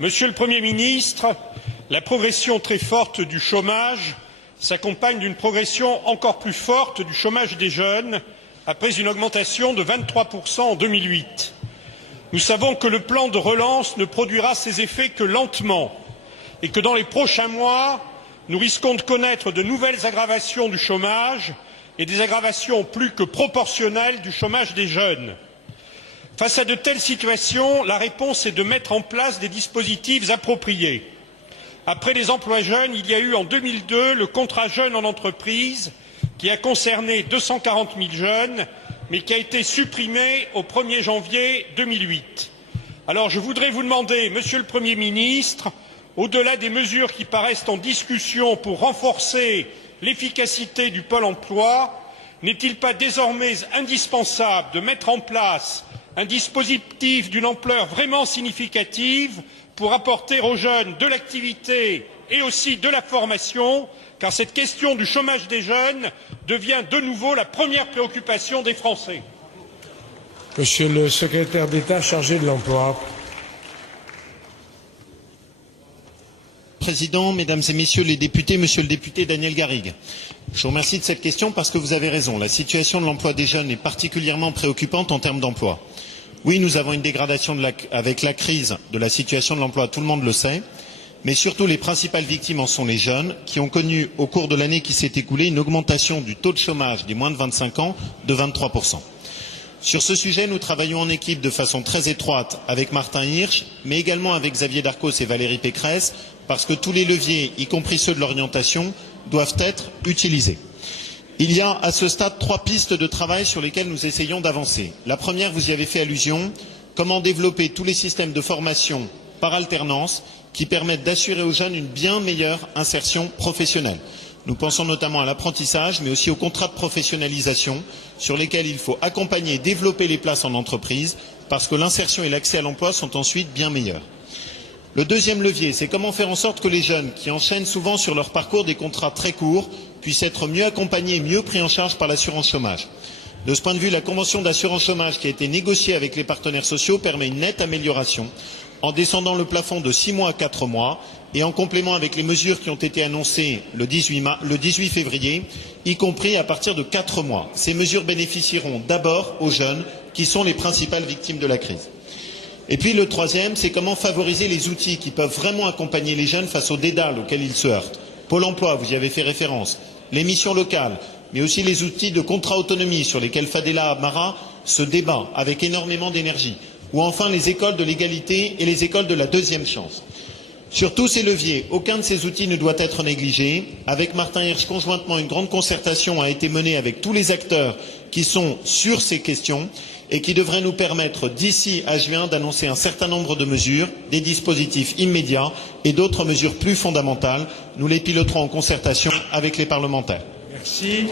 Monsieur le Premier ministre, la progression très forte du chômage s'accompagne d'une progression encore plus forte du chômage des jeunes, après une augmentation de 23% en 2008. Nous savons que le plan de relance ne produira ses effets que lentement et que dans les prochains mois, nous risquons de connaître de nouvelles aggravations du chômage et des aggravations plus que proportionnelles du chômage des jeunes. Face à de telles situations, la réponse est de mettre en place des dispositifs appropriés. Après les emplois jeunes, il y a eu en 2002 le contrat jeune en entreprise qui a concerné 240 000 jeunes, mais qui a été supprimé au 1er janvier 2008. Alors je voudrais vous demander, Monsieur le Premier ministre, au-delà des mesures qui paraissent en discussion pour renforcer l'efficacité du Pôle emploi, n'est-il pas désormais indispensable de mettre en place un dispositif d'une ampleur vraiment significative pour apporter aux jeunes de l'activité et aussi de la formation, car cette question du chômage des jeunes devient de nouveau la première préoccupation des Français. Monsieur le secrétaire d'État chargé de l'emploi. Président, Mesdames et Messieurs les députés, Monsieur le député Daniel Garrigue, je vous remercie de cette question parce que vous avez raison. La situation de l'emploi des jeunes est particulièrement préoccupante en termes d'emploi. Oui, nous avons une dégradation avec la crise de la situation de l'emploi, tout le monde le sait, mais surtout les principales victimes en sont les jeunes qui ont connu au cours de l'année qui s'est écoulée une augmentation du taux de chômage des moins de 25 ans de 23%. Sur ce sujet, nous travaillons en équipe de façon très étroite avec Martin Hirsch, mais également avec Xavier Darcos et Valérie Pécresse, parce que tous les leviers, y compris ceux de l'orientation, doivent être utilisés. Il y a à ce stade 3 pistes de travail sur lesquelles nous essayons d'avancer. La première, vous y avez fait allusion, comment développer tous les systèmes de formation par alternance qui permettent d'assurer aux jeunes une bien meilleure insertion professionnelle. Nous pensons notamment à l'apprentissage, mais aussi aux contrats de professionnalisation sur lesquels il faut accompagner et développer les places en entreprise parce que l'insertion et l'accès à l'emploi sont ensuite bien meilleurs. Le deuxième levier, c'est comment faire en sorte que les jeunes qui enchaînent souvent sur leur parcours des contrats très courts puissent être mieux accompagnés et mieux pris en charge par l'assurance chômage. De ce point de vue, la convention d'assurance chômage qui a été négociée avec les partenaires sociaux permet une nette amélioration en descendant le plafond de 6 mois à 4 mois et en complément avec les mesures qui ont été annoncées le 18 février, y compris à partir de 4 mois. Ces mesures bénéficieront d'abord aux jeunes qui sont les principales victimes de la crise. Et puis le troisième, c'est comment favoriser les outils qui peuvent vraiment accompagner les jeunes face au dédale auquel ils se heurtent. Pôle emploi, vous y avez fait référence, les missions locales, mais aussi les outils de contrat autonomie sur lesquels Fadela Amara se débat avec énormément d'énergie, ou enfin les écoles de l'égalité et les écoles de la deuxième chance. Sur tous ces leviers, aucun de ces outils ne doit être négligé. Avec Martin Hirsch, conjointement, une grande concertation a été menée avec tous les acteurs qui sont sur ces questions et qui devrait nous permettre d'ici à juin d'annoncer un certain nombre de mesures, des dispositifs immédiats et d'autres mesures plus fondamentales. Nous les piloterons en concertation avec les parlementaires. Merci.